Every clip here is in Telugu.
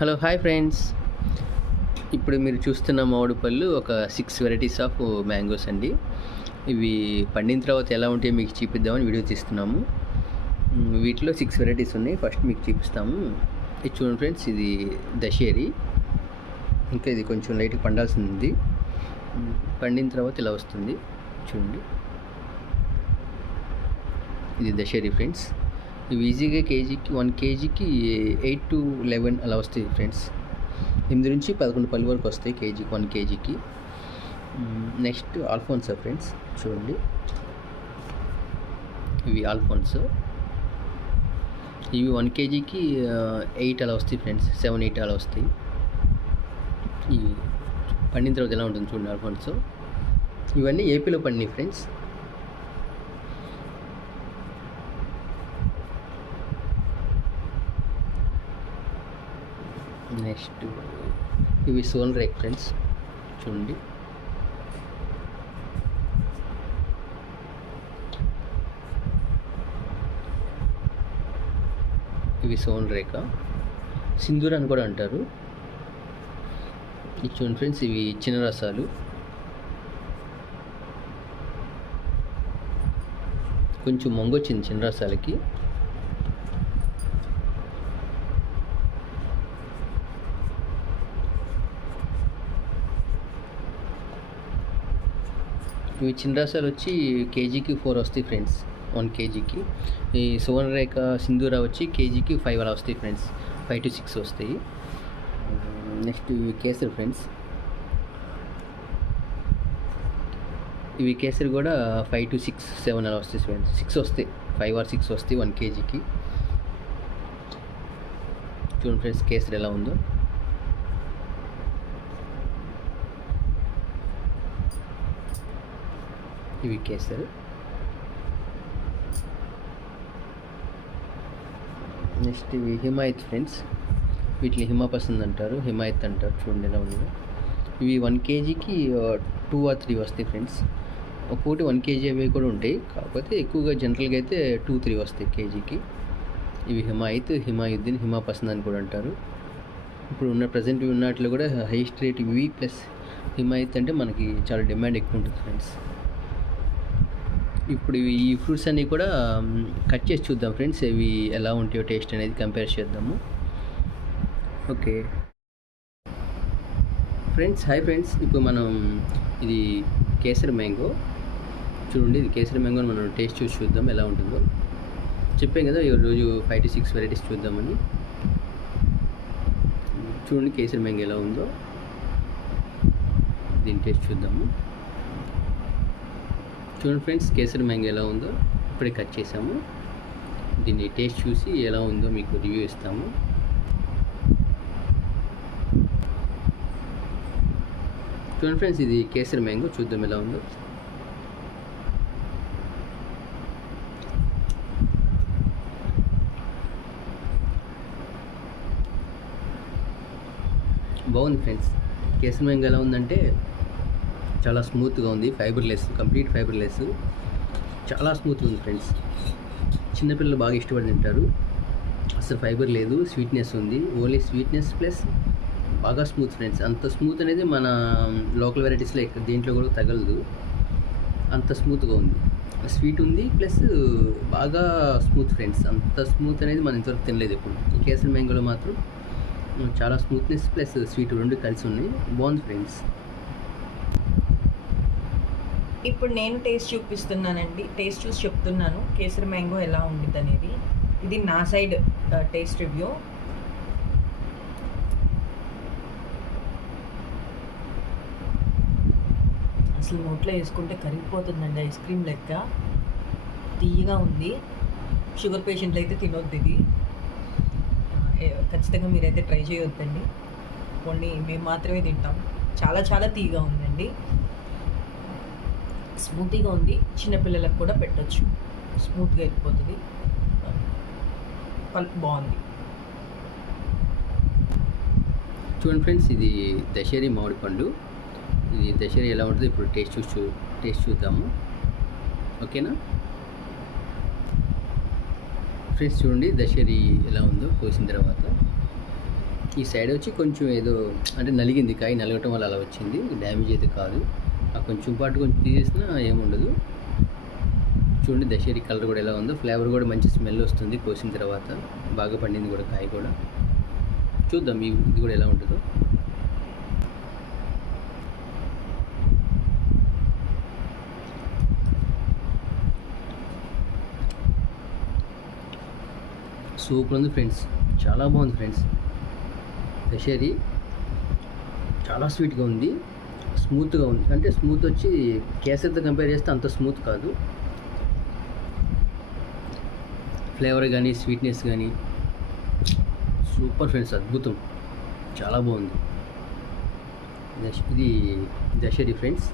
హలో హాయ్ ఫ్రెండ్స్ ఇప్పుడు మీరు చూస్తున్న మామిడి పళ్ళు ఒక సిక్స్ వెరైటీస్ ఆఫ్ మ్యాంగోస్ అండి. ఇవి పండిన తర్వాత ఎలా ఉంటాయో మీకు చూపిద్దామని వీడియో తీస్తున్నాము. వీటిలో సిక్స్ వెరైటీస్ ఉన్నాయి. ఫస్ట్ మీకు చూపిస్తాము. ఇది చూడండి ఫ్రెండ్స్ ఇది దశేరి. ఇంకా ఇది కొంచెం లైట్గా పండాల్సింది. పండిన తర్వాత ఇలా వస్తుంది. చూడండి. ఇది దశేరి ఫ్రెండ్స్ ఇవి ఈజీగా కేజీకి వన్ కేజీకి ఎయిట్ టు లెవెన్ అలా వస్తాయి ఫ్రెండ్స్. ఎనిమిది నుంచి పదకొండు పళ్ళు వరకు వస్తాయి కేజీకి వన్ కేజీకి. నెక్స్ట్ ఆల్ఫోన్సా ఫ్రెండ్స్ చూడండి. ఇవి ఆల్ఫోన్సో. ఇవి వన్ కేజీకి ఎయిట్ అలా వస్తాయి ఫ్రెండ్స్ సెవెన్ ఎయిట్ అలా వస్తాయి. ఇవి పండిన తర్వాత ఎలా ఉంటుంది చూడండి ఆల్ఫోన్సో. ఇవన్నీ ఏపీలో పండినాయి ఫ్రెండ్స్. నెక్స్ట్ ఇవి సోన్ రేక్ ఫ్రెండ్స్. చూడండి. ఇవి సోన్ రేఖ సింధూర్ అని కూడా అంటారు. ఇది చూడండి ఫ్రెండ్స్ ఇవి చిన్న రసాలు. కొంచెం మొంగొచ్చింది చిన్న రసాలకి. ఇవి చిన్నరాసాలు వచ్చి కేజీకి ఫోర్ వస్తాయి ఫ్రెండ్స్. వన్ కేజీకి. ఈ సువర్ణ రేఖ సింధూరా వచ్చి కేజీకి ఫైవ్ అలా వస్తాయి ఫ్రెండ్స్. ఫైవ్ టు సిక్స్ వస్తాయి. నెక్స్ట్ ఇవి కేసరి ఫ్రెండ్స్. ఇవి కేసరి కూడా ఫైవ్ టు సిక్స్ సెవెన్ అలా వస్తాయి ఫ్రెండ్స్. సిక్స్ వస్తాయి. ఫైవ్ ఆర్ సిక్స్ వస్తాయి వన్ కేజీకి. చూడండి ఫ్రెండ్స్ కేసరి ఎలా ఉందో. ఇవి కేసరి నెక్స్ట్ ఇవి హిమాయత్ ఫ్రెండ్స్. వీటిని హిమాపసంద్ అంటారు హిమాయత్ అంటారు. చూడండి ఎలా ఉంది. ఇవి వన్ కేజీకి టూ ఆర్ త్రీ వస్తాయి ఫ్రెండ్స్. ఒక్కొక్కటి వన్ కేజీ అవి కూడా ఉంటాయి. కాకపోతే ఎక్కువగా జనరల్గా అయితే టూ త్రీ వస్తాయి కేజీకి. ఇవి హిమాయత్ హిమాయుద్దీన్ హిమాపసంద్ అని కూడా అంటారు. ఇప్పుడు ఉన్న ప్రజెంట్ ఉన్నట్లు కూడా హైయెస్ట్ రేట్ ఇవి ప్లస్ హిమాయత్ అంటే మనకి చాలా డిమాండ్ ఎక్కువ ఉంటుంది ఫ్రెండ్స్. ఇప్పుడు ఇవి ఈ ఫ్రూట్స్ అన్నీ కూడా కట్ చేసి చూద్దాం ఫ్రెండ్స్ ఇవి ఎలా ఉంటాయో టేస్ట్ అనేది కంపేర్ చేద్దాము. ఓకే. ఫ్రెండ్స్ హాయ్ ఫ్రెండ్స్ ఇప్పుడు మనం ఇది కేసరి మ్యాంగో. చూడండి ఇది కేసరి మ్యాంగో మనం టేస్ట్ చూసి చూద్దాం ఎలా ఉంటుందో. చెప్పాం కదా ఈ రోజు ఫైవ్ టు సిక్స్ వెరైటీస్ చూద్దామని. చూడండి కేసరి మ్యాంగో ఎలా ఉందో. దీని టేస్ట్ చూద్దాము. చూడండి ఫ్రెండ్స్ కేసరి మ్యాంగో ఎలా ఉందో ఇప్పుడే కట్ చేసాము దీన్ని టేస్ట్ చూసి ఎలా ఉందో మీకు రివ్యూ ఇస్తాము. చూడండి ఫ్రెండ్స్ ఇది కేసరి మ్యాంగో చూద్దాం ఎలా ఉందో. బాగుంది ఫ్రెండ్స్ కేసరి మ్యాంగో ఎలా ఉందంటే చాలా స్మూత్గా ఉంది ఫైబర్లెస్ కంప్లీట్ ఫైబర్లెస్ చాలా స్మూత్గా ఉంది ఫ్రెండ్స్ చిన్నపిల్లలు బాగా ఇష్టపడి తింటారు. అసలు ఫైబర్ లేదు స్వీట్నెస్ ఉంది. ఓన్లీ స్వీట్నెస్ ప్లస్ బాగా స్మూత్ ఫ్రెండ్స్ అంత స్మూత్ అనేది మన um, లోకల్ వెరైటీస్లో ఎక్కడ దేంట్లో కూడా తగలదు. అంత స్మూత్గా ఉంది. స్వీట్ ఉంది ప్లస్ బాగా స్మూత్ ఫ్రెండ్స్ అంత స్మూత్ అనేది మనం ఇంతవరకు తినలేదు ఎప్పుడు. కేసరి మ్యాంగోలో మాత్రం చాలా స్మూత్నెస్ ప్లస్ స్వీట్ రెండు కలిసి ఉన్నాయి. బాగుంది ఫ్రెండ్స్ ఇప్పుడు నేను టేస్ట్ చూపిస్తున్నానండి. టేస్ట్ చూసి చెప్తున్నాను. కేసరి మ్యాంగో ఎలా ఉండిద్ది అనేది ఇది నా సైడ్ టేస్ట్ రివ్యూ. అసలు నోట్లో వేసుకుంటే కరిగిపోతుందండి ఐస్ క్రీమ్ లెక్క. తీయగా ఉంది. షుగర్ పేషెంట్లు అయితే తినొద్దు ఇది. ఖచ్చితంగా మీరైతే ట్రై చేయొద్దండి. కొన్ని మేము మాత్రమే తింటాం. చాలా చాలా తీయగా ఉందండి. స్మూతీగా ఉంది. చిన్నపిల్లలకు కూడా పెట్టచ్చు. స్మూత్గా వెళ్ళిపోతుంది పల్ప్ బాగుంది. చూడండి ఫ్రెండ్స్ ఇది దశరి మామిడి పండు. ఇది దశరి ఎలా ఉంటుంది ఇప్పుడు టేస్ట్ చూసి చూ టేస్ట్ చూద్దాము. ఓకేనా? ఫ్రెండ్స్ చూడండి దశరి ఎలా ఉందో కోసిన తర్వాత. ఈ సైడ్ వచ్చి కొంచెం ఏదో అంటే నలిగింది కాయ నలగటం వల్ల అలా వచ్చింది. డ్యామేజ్ అయితే కాదు. కొంచెం పాటు కొంచెం తీసేసినా ఏముండదు. చూడండి దశేరి కలర్ కూడా ఎలా ఉందో. ఫ్లేవర్ కూడా మంచి స్మెల్ వస్తుంది కోసిన తర్వాత. బాగా పండింది కూడా కాయ కూడా. చూద్దాం ఇది కూడా ఎలా ఉంటుందో. సూపర్ ఉంది ఫ్రెండ్స్. చాలా బాగుంది ఫ్రెండ్స్. దశరి చాలా స్వీట్గా ఉంది. స్మూత్గా ఉంది. అంటే స్మూత్ వచ్చి కేసరితో కంపేర్ చేస్తే అంత స్మూత్ కాదు. ఫ్లేవర్ కానీ స్వీట్నెస్ కానీ సూపర్ ఫ్రెండ్స్ అద్భుతం. చాలా బాగుంది. దశ ఇది దశరి ఫ్రెండ్స్.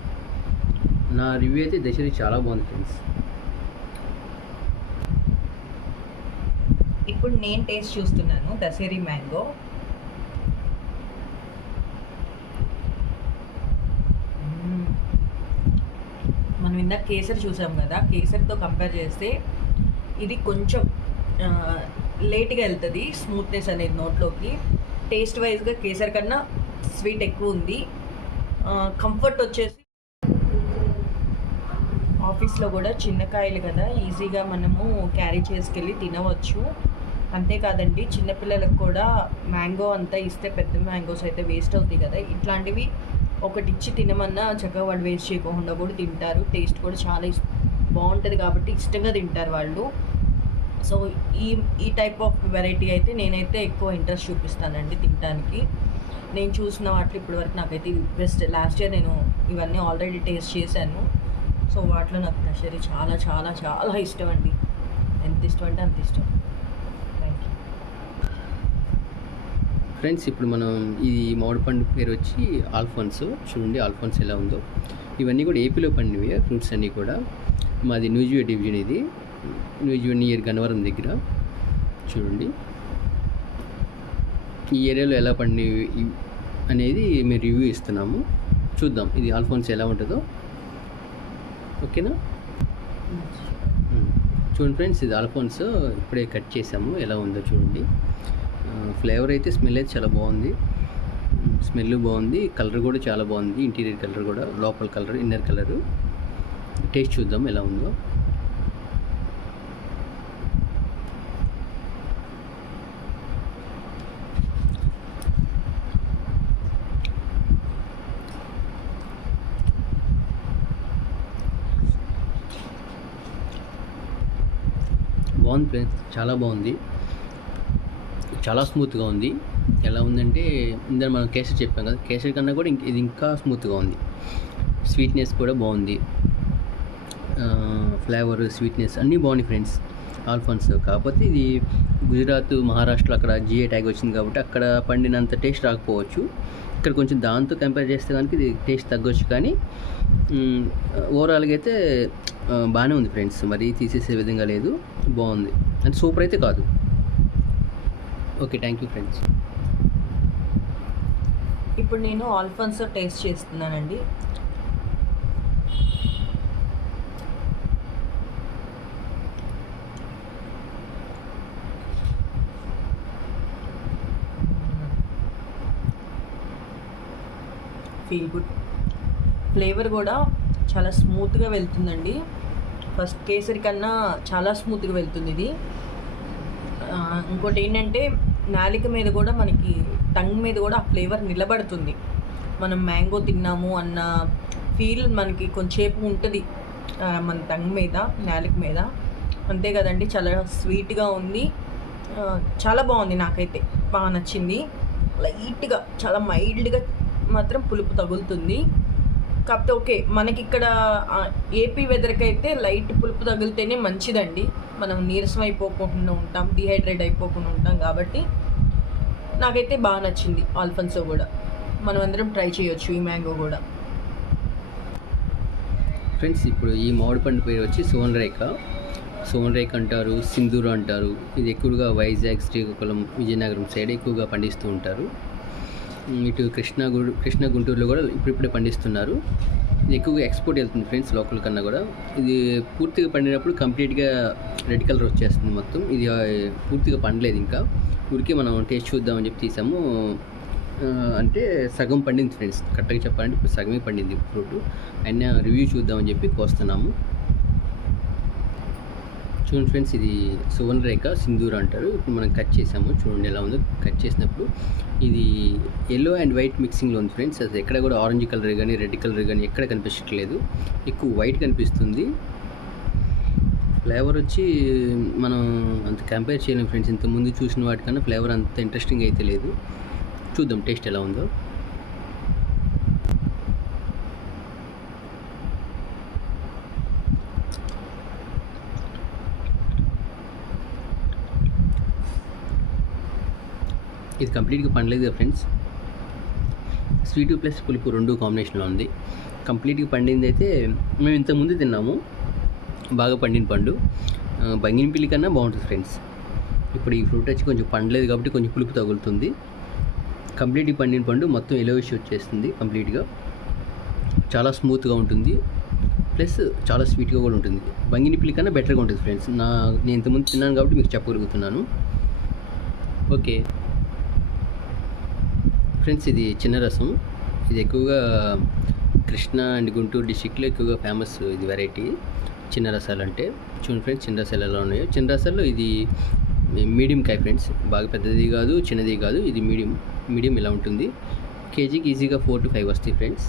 నా రివ్యూ అయితే దశరి చాలా బాగుంది ఫ్రెండ్స్. ఇప్పుడు నేను టేస్ట్ చూస్తున్నాను దశరి మ్యాంగో. ఇందాక కేసరి చూసాం కదా కేసరితో కంపేర్ చేస్తే ఇది కొంచెం లేట్గా వెళ్తుంది స్మూత్నెస్ అనేది నోట్లోకి. టేస్ట్ వైజ్గా కేసరి కన్నా స్వీట్ ఎక్కువ ఉంది. కంఫర్ట్ వచ్చేసి ఆఫీస్లో కూడా చిన్న కాయలు కదా ఈజీగా మనము క్యారీ చేసుకెళ్ళి తినవచ్చు. అంతేకాదండి చిన్నపిల్లలకు కూడా మ్యాంగో అంతా ఇస్తే పెద్ద మ్యాంగోస్ అయితే వేస్ట్ అవుతాయి కదా. ఇట్లాంటివి ఒకటి ఇచ్చి తినమన్నా చక్కగా వాళ్ళు వేస్ట్ చేయకుండా కూడా తింటారు. టేస్ట్ కూడా చాలా బాగుంటుంది కాబట్టి ఇష్టంగా తింటారు వాళ్ళు. సో ఈ ఈ టైప్ ఆఫ్ వెరైటీ అయితే నేనైతే ఎక్కువ ఇంట్రెస్ట్ చూపిస్తానండి తినడానికి నేను చూసిన వాటిలో ఇప్పటివరకు నాకైతే బెస్ట్. లాస్ట్ ఇయర్ నేను ఇవన్నీ ఆల్రెడీ టేస్ట్ చేశాను. సో వాటిలో నాకు దశరి చాలా చాలా చాలా ఇష్టం అండి. ఎంత ఇష్టం అంటే అంత ఇష్టం థ్యాంక్ యూ ఫ్రెండ్స్ ఇప్పుడు మనం ఈ మామిడి పండు పేరు వచ్చి ఆల్ఫోన్స్. చూడండి ఆల్ఫోన్స్ ఎలా ఉందో. ఇవన్నీ కూడా ఏపీలో పండినవి ఫ్రూట్స్ అన్నీ కూడా. మాది న్యూజియో డివిజన్ ఇది. న్యూజియో నియర్ గన్నవరం దగ్గర. చూడండి. ఈ ఏరియాలో ఎలా పండినవి అనేది మేము రివ్యూ ఇస్తున్నాము. చూద్దాం ఇది ఆల్ఫోన్స్ ఎలా ఉంటుందో. ఓకేనా. చూడండి ఫ్రెండ్స్ ఇది ఆల్ఫోన్స్. ఇప్పుడే కట్ చేసాము. ఎలా ఉందో చూడండి. ఫ్లేవర్ అయితే స్మెల్ అయితే చాలా బాగుంది. స్మెల్ బాగుంది. కలర్ కూడా చాలా బాగుంది. ఇంటీరియర్ కలర్ కూడా లోపల కలర్ ఇన్నర్ కలర్. టేస్ట్ చూద్దాం ఎలా ఉందో. బాగుంది ఫ్రెండ్స్. చాలా బాగుంది. చాలా స్మూత్గా ఉంది. ఎలా ఉందంటే ఇందులో మనం కేసరి చెప్పాం కదా కేసరి కన్నా కూడా ఇంక ఇది ఇంకా స్మూత్గా ఉంది. స్వీట్నెస్ కూడా బాగుంది. ఫ్లేవర్ స్వీట్నెస్ అన్నీ బాగున్నాయి ఫ్రెండ్స్ ఆల్ఫాన్స్ కాకపోతే ఇది గుజరాత్ మహారాష్ట్ర అక్కడ జిఏ ట్యాగ్ వచ్చింది కాబట్టి అక్కడ పండినంత టేస్ట్ రాకపోవచ్చు. ఇక్కడ కొంచెం దాంతో కంపేర్ చేస్తే కనుక ఇది టేస్ట్ తగ్గొచ్చు కానీ ఓవరాల్గా అయితే బాగానే ఉంది ఫ్రెండ్స్ మరి తీసేసే విధంగా లేదు. బాగుంది. అంటే సూపర్ అయితే కాదు. ఓకే థ్యాంక్ యూ ఫ్రెండ్స్ ఇప్పుడు నేను ఆల్ఫాన్సో టేస్ట్ చేస్తున్నానండి. ఫీల్ గుడ్ ఫ్లేవర్ కూడా చాలా స్మూత్గా వెళ్తుందండి. ఫస్ట్ కేసరి కన్నా చాలా స్మూత్గా వెళ్తుంది ఇది. ఇంకోటి ఏంటంటే నాలిక మీద కూడా మనకి టంగ్ మీద కూడా ఆ ఫ్లేవర్ నిలబడుతుంది. మనం మ్యాంగో తిన్నాము అన్న ఫీల్ మనకి కొంచెంసేపు ఉంటుంది. మన టంగ్ మీద నాలిక మీద. అంతే కదండి చాలా స్వీట్గా ఉంది. చాలా బాగుంది నాకైతే. బాగా నచ్చింది. లైట్గా చాలా మైల్డ్గా మాత్రం పులుపు తగులుతుంది. కాకపోతే ఓకే మనకి ఇక్కడ ఏపీ వెదర్కి అయితే లైట్ పులుపు తగిలితేనే మంచిదండి. మనం నీరసం అయిపోకుండా ఉంటాం డిహైడ్రేట్ అయిపోకుండా ఉంటాం కాబట్టి నాకైతే బాగా నచ్చింది ఆల్ఫన్సో కూడా. మనం అందరం ట్రై చేయొచ్చు ఈ మ్యాంగో కూడా. ఫ్రెండ్స్ ఇప్పుడు ఈ మామిడి పండు పేరు వచ్చి సోన్ రేఖ సోన్ రేఖ అంటారు సింధూరు అంటారు. ఇది ఎక్కువగా వైజాగ్ శ్రీకాకుళం విజయనగరం సైడ్ ఎక్కువగా పండిస్తూ ఉంటారు. ఇటు కృష్ణా గు కృష్ణా గుంటూరులో కూడా ఇప్పుడిప్పుడే పండిస్తున్నారు. ఇది ఎక్కువగా ఎక్స్పోర్ట్ వెళ్తుంది ఫ్రెండ్స్ లోకల్ కన్నా కూడా. ఇది పూర్తిగా పండినప్పుడు కంప్లీట్గా రెడ్ కలర్ వచ్చేస్తుంది మొత్తం. ఇది పూర్తిగా పండలేదు ఇంకా. ఊరికే మనం టేస్ట్ చూద్దామని చెప్పి తీసాము. అంటే సగం పండింది ఫ్రెండ్స్ కరెక్ట్గా చెప్పాలంటే ఇప్పుడు సగమే పండింది ఫ్రూట్ అయినా రివ్యూ చూద్దామని చెప్పి కోస్తున్నాము. చూడండి ఫ్రెండ్స్ ఇది సువర్ణ రేఖ సింధూర్ అంటారు. ఇప్పుడు మనం కట్ చేసాము. చూడండి ఎలా ఉందో. కట్ చేసినప్పుడు ఇది ఎల్లో అండ్ వైట్ మిక్సింగ్లో ఉంది ఫ్రెండ్స్. అది ఎక్కడ కూడా ఆరెంజ్ కలర్ కానీ రెడ్ కలర్ కానీ ఎక్కడ కనిపించట్లేదు. ఎక్కువ వైట్ కనిపిస్తుంది. ఫ్లేవర్ వచ్చి మనం అంత కంపేర్ చేయలేము ఫ్రెండ్స్. ఇంత ముందు చూసిన వాటికన్నా ఫ్లేవర్ అంత ఇంట్రెస్టింగ్ అయితే లేదు. చూద్దాం టేస్ట్ ఎలా ఉందో. ఇది కంప్లీట్గా పండలేదు ఫ్రెండ్స్. స్వీట్ ప్లస్ పులుపు రెండు కాంబినేషన్లో ఉంది. కంప్లీట్గా పండింది అయితే మేము ఇంతకుముందు తిన్నాము. బాగా పండిన పండు. బంగిన పిల్లి కన్నా బాగుంటుంది ఫ్రెండ్స్. ఇప్పుడు ఈ ఫ్రూట్ వచ్చి కొంచెం పండలేదు కాబట్టి కొంచెం పులుపు తగులుతుంది. కంప్లీట్గా పండిన పండు మొత్తం ఎలోవిష్ వచ్చేస్తుంది కంప్లీట్గా. చాలా స్మూత్గా ఉంటుంది. ప్లస్ చాలా స్వీట్గా కూడా ఉంటుంది. బంగినపల్లి కన్నా బెటర్గా ఉంటుంది ఫ్రెండ్స్. నా నేను ఇంతకుముందు తిన్నాను కాబట్టి మీకు చెప్పగలుగుతున్నాను. ఓకే. ఫ్రెండ్స్ ఇది చిన్న రసం. ఇది ఎక్కువగా కృష్ణా అండ్ గుంటూరు డిస్టిక్లో ఎక్కువగా ఫేమస్ ఇది వెరైటీ చిన్న రసాలు అంటే చూడండి ఫ్రెండ్స్ చిన్న రసాలు ఎలా ఉన్నాయో. చిన్న రసాలు ఇది మీడియం కాయ ఫ్రెండ్స్. బాగా పెద్దది కాదు చిన్నది కాదు ఇది మీడియం మీడియం ఇలా ఉంటుంది. కేజీకి ఈజీగా ఫోర్ టు ఫైవ్ వస్తాయి ఫ్రెండ్స్.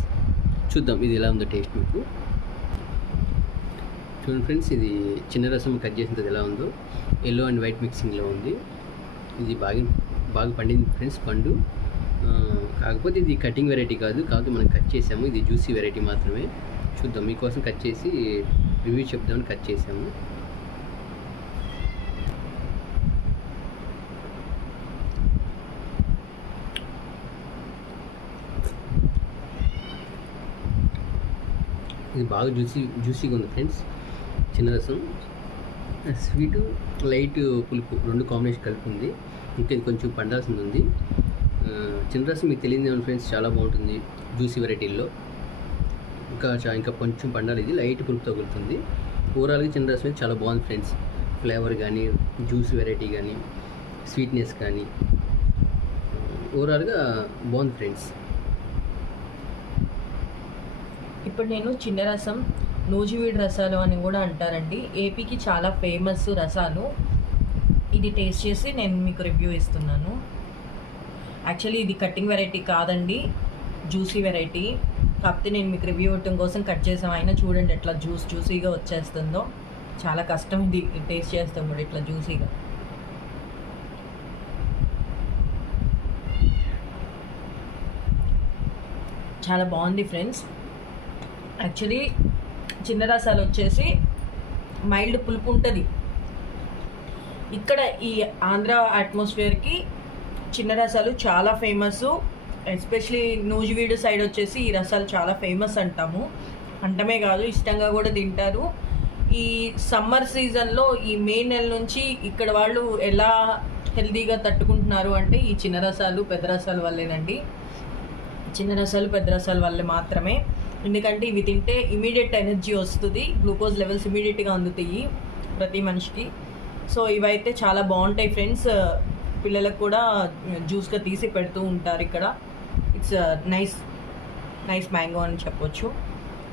చూద్దాం ఇది ఎలా ఉందో టేస్ట్ మీకు. చూడండి ఫ్రెండ్స్ ఇది చిన్న రసం కట్ చేసినది ఎలా ఉందో. ఎల్లో అండ్ వైట్ మిక్సింగ్లో ఉంది. ఇది బాగా బాగా పండింది ఫ్రెండ్స్ పండు. కాకపోతే ఇది కటింగ్ వెరైటీ కాదు కాదు మనం కట్ చేసాము. ఇది జ్యూసీ వెరైటీ మాత్రమే. చూద్దాం మీకోసం కట్ చేసి రివ్యూ చెప్దామని కట్ చేసాము. ఇది బాగా జ్యూసీ జ్యూసీగా ఉంది ఫ్రెండ్స్. చిన్న రసం. స్వీటు లైట్ పులుపు రెండు కాంబినేషన్ కలిపి ఉంది ఇంకా ఇది కొంచెం పండాల్సింది ఉంది. ఆ, మీకు తెలియదు ఫ్రెండ్స్ చాలా బాగుంటుంది జ్యూసీ వెరైటీల్లో. ఇంకా ఇంకా కొంచెం పండాలి ఇది లైట్ పులుపు తగులుతుంది ఓవరాల్గా చిన్న రసం చాలా బాగుంది ఫ్రెండ్స్. ఫ్లేవర్ కానీ జ్యూస్ వెరైటీ కానీ స్వీట్నెస్ కానీ. ఓవరాల్గా బాగుంది ఫ్రెండ్స్. ఇప్పుడు నేను చిన్న రసం నూజివీడు రసాలు అని కూడా అంటారండి. ఏపీకి చాలా ఫేమస్ రసాలు. ఇది టేస్ట్ చేసి నేను మీకు రివ్యూ ఇస్తున్నాను. యాక్చువల్లీ ఇది కట్టింగ్ వెరైటీ కాదండి. జ్యూసీ వెరైటీ కాకపోతే నేను మీకు రివ్యూ ఇవ్వటం కోసం కట్ చేసాం. అయినా చూడండి ఎట్లా జ్యూస్ జ్యూసీగా వచ్చేస్తుందో. చాలా కష్టం ఇది. టేస్ట్ చేస్తాం కూడా ఇట్లా జ్యూసీగా చాలా బాగుంది ఫ్రెండ్స్ యాక్చువల్లీ చిన్న రసాలు వచ్చేసి మైల్డ్ పులుపు ఉంటుంది. ఇక్కడ ఈ ఆంధ్ర అట్మాస్ఫియర్కి చిన్న రసాలు చాలా ఫేమస్ ఎస్పెషలీ నూజివీడు సైడ్ వచ్చేసి ఈ రసాలు చాలా ఫేమస్ అంటాము. అంటమే కాదు ఇష్టంగా కూడా తింటారు. ఈ సమ్మర్ సీజన్లో ఈ మే నెల నుంచి ఇక్కడ వాళ్ళు ఎలా హెల్తీగా తట్టుకుంటున్నారు అంటే ఈ చిన్న రసాలు పెద్ద రసాలు వల్లేనండి. చిన్న రసాలు పెద్ద రసాల వల్లే మాత్రమే. ఎందుకంటే ఇవి తింటే ఇమీడియట్ ఎనర్జీ వస్తుంది. గ్లూకోజ్ లెవెల్స్ ఇమీడియట్గా అందుతాయి ప్రతి మనిషికి. సో ఇవైతే చాలా బాగుంటాయి ఫ్రెండ్స్ పిల్లలకు కూడా జ్యూస్గా తీసి పెడుతూ ఉంటారు ఇక్కడ. ఇట్స్ నైస్ నైస్ మ్యాంగో అని చెప్పొచ్చు.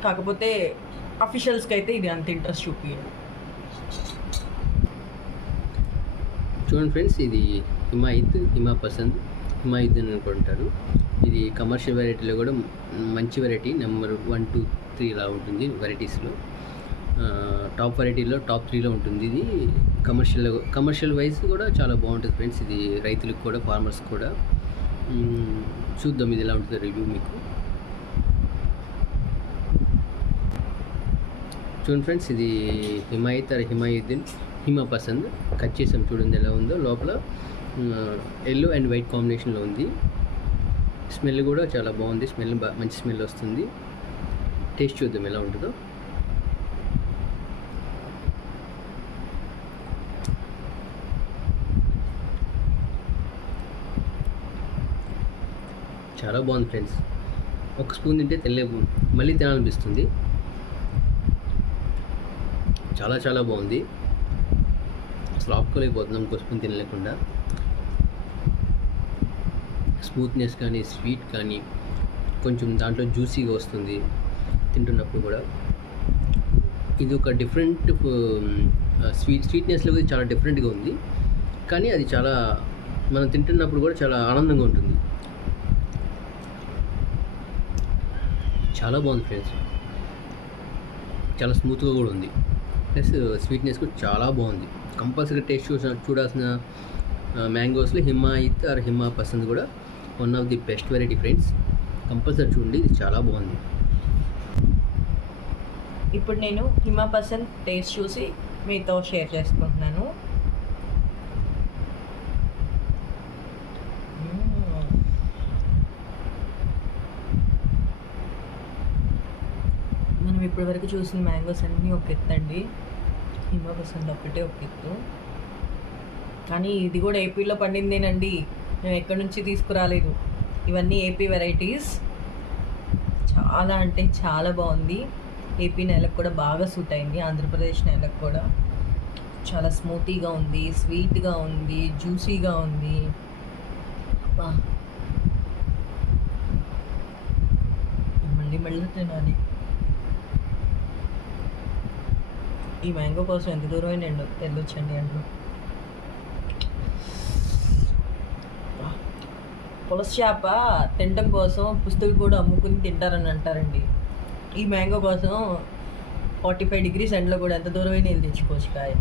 కాకపోతే అఫీషియల్స్కి అయితే ఇది అంత ఇంట్రెస్ట్ చూపించదు చూడండి ఫ్రెండ్స్ ఇది హిమాయిత్ హిమా పసంద్ హిమాయిత్ అని అనుకుంటారు. ఇది కమర్షియల్ వెరైటీలో కూడా మంచి variety number one two three ఇలా ఉంటుంది వెరైటీస్లో టాప్ వెరైటీలో టాప్ త్రీలో ఉంటుంది. ఇది కమర్షియల్ కమర్షియల్ వైజ్ కూడా చాలా బాగుంటుంది ఫ్రెండ్స్. ఇది రైతులకు కూడా ఫార్మర్స్ కూడా. చూద్దాం ఇది ఎలా ఉంటుందో రివ్యూ మీకు. చూడండి ఫ్రెండ్స్ ఇది హిమాయత్ ఆర్ హిమాయుద్దీన్ హిమా పసంద్. కట్ చేసాం చూడండి ఎలా ఉందో లోపల. ఎల్లో అండ్ వైట్ కాంబినేషన్లో ఉంది. స్మెల్ కూడా చాలా బాగుంది. స్మెల్ మంచి స్మెల్ వస్తుంది. టేస్ట్ చూద్దాం ఎలా ఉంటుందో. చాలా బాగుంది ఫ్రెండ్స్. ఒక స్పూన్ తింటే తెల్లే మళ్ళీ తినాలనిపిస్తుంది. చాలా చాలా బాగుంది. అసలు ఆపుకోలేకపోతున్నాం ఇంకో స్పూన్ తినలేకుండా. స్మూత్నెస్ కానీ స్వీట్ కానీ కొంచెం దాంట్లో జ్యూసీగా వస్తుంది తింటున్నప్పుడు కూడా. ఇది ఒక డిఫరెంట్ స్వీట్ స్వీట్నెస్లో కూడా చాలా డిఫరెంట్గా ఉంది. కానీ అది చాలా మనం తింటున్నప్పుడు కూడా చాలా ఆనందంగా ఉంటుంది. చాలా బాగుంది ఫ్రెండ్స్. చాలా స్మూత్గా కూడా ఉంది. ప్లస్ స్వీట్నెస్ కూడా చాలా బాగుంది. కంపల్సరీ టేస్ట్ చూసిన చూడాల్సిన మ్యాంగోస్లో హిమాయిత్ ఆర్ హిమా పసంద్ కూడా one of the best variety friends. Compulsory చూడండి ఇది చాలా బాగుంది. ఇప్పుడు నేను హిమా పసంద్ టేస్ట్ చూసి మీతో షేర్ చేసుకుంటున్నాను మ్మ్. మనం ఇప్పటివరకు చూసిన మ్యాంగోస్ అన్నీ ఒక ఎత్తు అండి హిమా ఒక్కటే ఒక ఎత్తు. కానీ ఇది కూడా ఏపీలో పండిందేనండి. మేము ఎక్కడి నుంచి తీసుకురాలేదు. ఇవన్నీ ఏపీ వెరైటీస్. చాలా అంటే చాలా బాగుంది. ఏపీ నెలకు కూడా బాగా సూట్ అయింది. ఆంధ్రప్రదేశ్ నెలకు కూడా. చాలా స్మూతీగా ఉంది స్వీట్గా ఉంది జ్యూసీగా ఉంది. మళ్ళీ మళ్ళీ తినాలి. ఈ మ్యాంగో కోసం ఎంత దూరం అయినా అండి వెళ్ళొచ్చండి అండ్లు పులస చేప తినడం కోసం పుస్తకం కూడా అమ్ముకుని తింటారని అంటారండి. ఈ మ్యాంగో కోసం ఫార్టీ ఫైవ్ డిగ్రీస్ ఎండ్లో కూడా ఎంత దూరం అయినా వెళ్ళి తెచ్చుకోవచ్చు కాయ.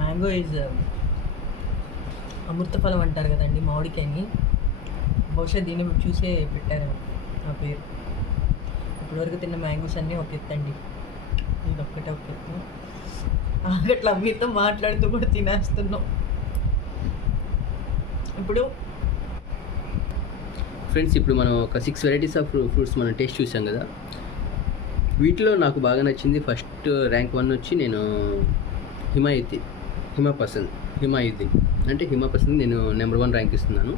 మ్యాంగో ఈజ్ అమృత ఫలం అంటారు కదండి మామిడికాయని. బహుశా దీన్ని చూసే పెట్టారు ఆ పేరు. ఇప్పటివరకు తిన్న మ్యాంగోస్ అన్నీ ఒక ఎత్తండి ఇది ఒక్కటే ఒక ఎత్తు. అట్లా మీతో మాట్లాడుతూ కూడా తినేస్తున్నాం. ఇప్పుడు ఫ్రెండ్స్ ఇప్పుడు మనం ఒక సిక్స్ వెరైటీస్ ఆఫ్ ఫ్రూట్స్ మనం టేస్ట్ చూసాం కదా. వీటిలో నాకు బాగా నచ్చింది ఫస్ట్ ర్యాంక్ వన్ వచ్చి నేను హిమాయతి హిమా పసంద్ హిమాయుద్దీన్ అంటే హిమా పసంద్ నేను నెంబర్ వన్ ర్యాంక్ ఇస్తున్నాను.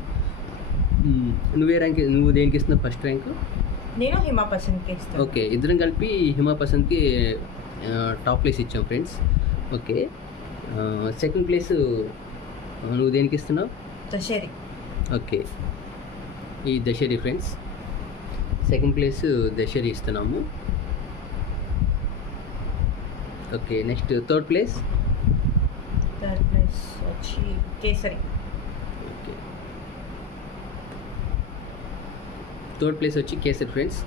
నువ్వే ర్యాంక్ నువ్వు దేనికి ఇస్తున్నావు ఫస్ట్ ర్యాంక్ నేను హిమా పసంద్కి ఇస్తాను. ఓకే ఇద్దరం కలిపి హిమా పసంద్కి ఆ, టాప్ ప్లేస్ ఇచ్చాం ఫ్రెండ్స్ ఓకే సెకండ్ ప్లేస్ నువ్వు దేనికి ఇస్తున్నావు? దశరి ఓకే ఈ Dasheri friends second place Dasheri ఇస్తున్నాము. Okay next third place third place వచ్చి కేసరి ఓకే థర్డ్ ప్లేస్ వచ్చి కేసరి ఫ్రెండ్స్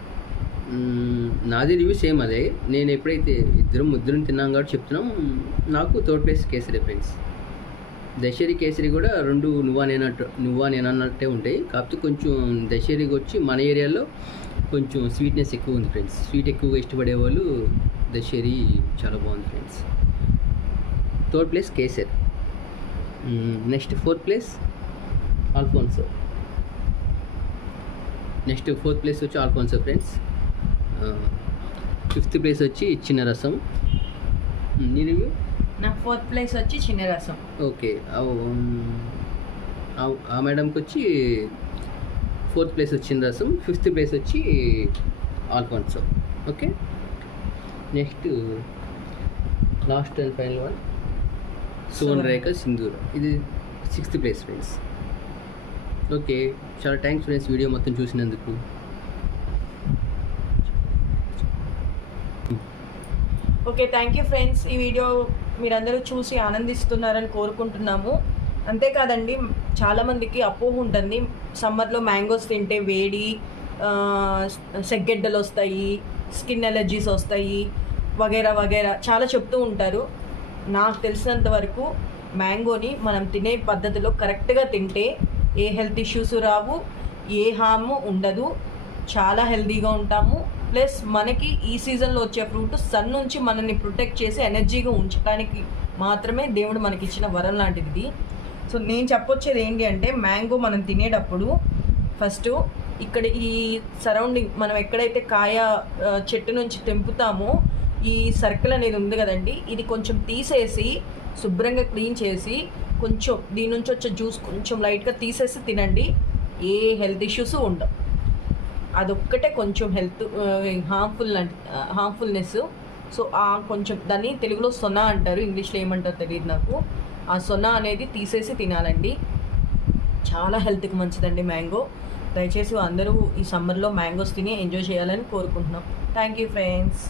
నాది రివ్యూ సేమ్ అదే. నేను ఎప్పుడైతే ఇద్దరం ముద్దరం తిన్నాం కాబట్టి చెప్తున్నాం నాకు third place Kesari friends Dasheri Kesari కూడా రెండు నువ్వా నేనట్టు నువ్వా నేను అన్నట్టే ఉంటాయి. కాకపోతే కొంచెం దశరికి వచ్చి మన ఏరియాలో కొంచెం స్వీట్నెస్ ఎక్కువ ఉంది ఫ్రెండ్స్ స్వీట్ ఎక్కువగా ఇష్టపడే వాళ్ళు దశరి చాలా బాగుంది friends third place Kesar next fourth place Alphonso next fourth place వచ్చి ఆల్ఫోన్సో ఫ్రెండ్స్. ఫిఫ్త్ ప్లేస్ వచ్చి చిన్న రసం. మ్మ్, నీ ఫోర్త్ ప్లేస్ వచ్చి చిన్న రసం. ఓకే ఆ- మేడంకి వచ్చి ఫోర్త్ ప్లేస్ వచ్చిన రసం ఫిఫ్త్ ప్లేస్ వచ్చి Alphonso. Okay? Next last and final one. Suvarnarekha Sindhoor. ఇది సిక్స్త్ ప్లేస్ ఫ్రెండ్స్. ఓకే చాలా థ్యాంక్స్ ఫ్రెండ్స్ వీడియో మొత్తం చూసినందుకు. ఓకే థ్యాంక్ యూ ఫ్రెండ్స్ ఈ వీడియో మీరందరూ చూసి ఆనందిస్తున్నారని కోరుకుంటున్నాము. అంతేకాదండి చాలామందికి అపోహ ఉంటుంది. సమ్మర్లో మ్యాంగోస్ తింటే వేడి సెగ్గెడ్డలు వస్తాయి స్కిన్ ఎలర్జీస్ వస్తాయి వగేరా వగేరా చాలా చెప్తూ ఉంటారు. నాకు తెలిసినంత వరకు మ్యాంగోని మనం తినే పద్ధతిలో కరెక్ట్గా తింటే ఏ హెల్త్ ఇష్యూస్ రావు ఏ హాము ఉండదు. చాలా హెల్దీగా ఉంటాము. ప్లస్ మనకి ఈ సీజన్లో వచ్చే ఫ్రూట్ సన్ నుంచి మనల్ని ప్రొటెక్ట్ చేసి ఎనర్జీగా ఉంచడానికి మాత్రమే దేవుడు మనకి ఇచ్చిన వరం లాంటిది సో నేను చెప్పొచ్చేది ఏంటి అంటే మ్యాంగో మనం తినేటప్పుడు ఫస్ట్ ఇక్కడ ఈ సరౌండింగ్ మనం ఎక్కడైతే కాయ చెట్టు నుంచి తెంపుతామో ఈ సర్కిల్ అనేది ఉంది కదండి. ఇది కొంచెం తీసేసి శుభ్రంగా క్లీన్ చేసి కొంచెం దీని నుంచి వచ్చే జ్యూస్ కొంచెం లైట్గా తీసేసి తినండి. ఏ హెల్త్ ఇష్యూస్ ఉండవు. అదొక్కటే కొంచెం హెల్త్ హార్మ్ఫుల్ హార్మ్ఫుల్నెస్. సో ఆ కొంచెం దాన్ని తెలుగులో సొన అంటారు ఇంగ్లీష్లో ఏమంటారు తెలియదు నాకు. ఆ సొన అనేది తీసేసి తినాలండి. చాలా హెల్త్కి మంచిదండి మ్యాంగో. దయచేసి అందరూ ఈ సమ్మర్లో మ్యాంగోస్ తిని ఎంజాయ్ చేయాలని కోరుకుంటున్నాం. Thank you friends.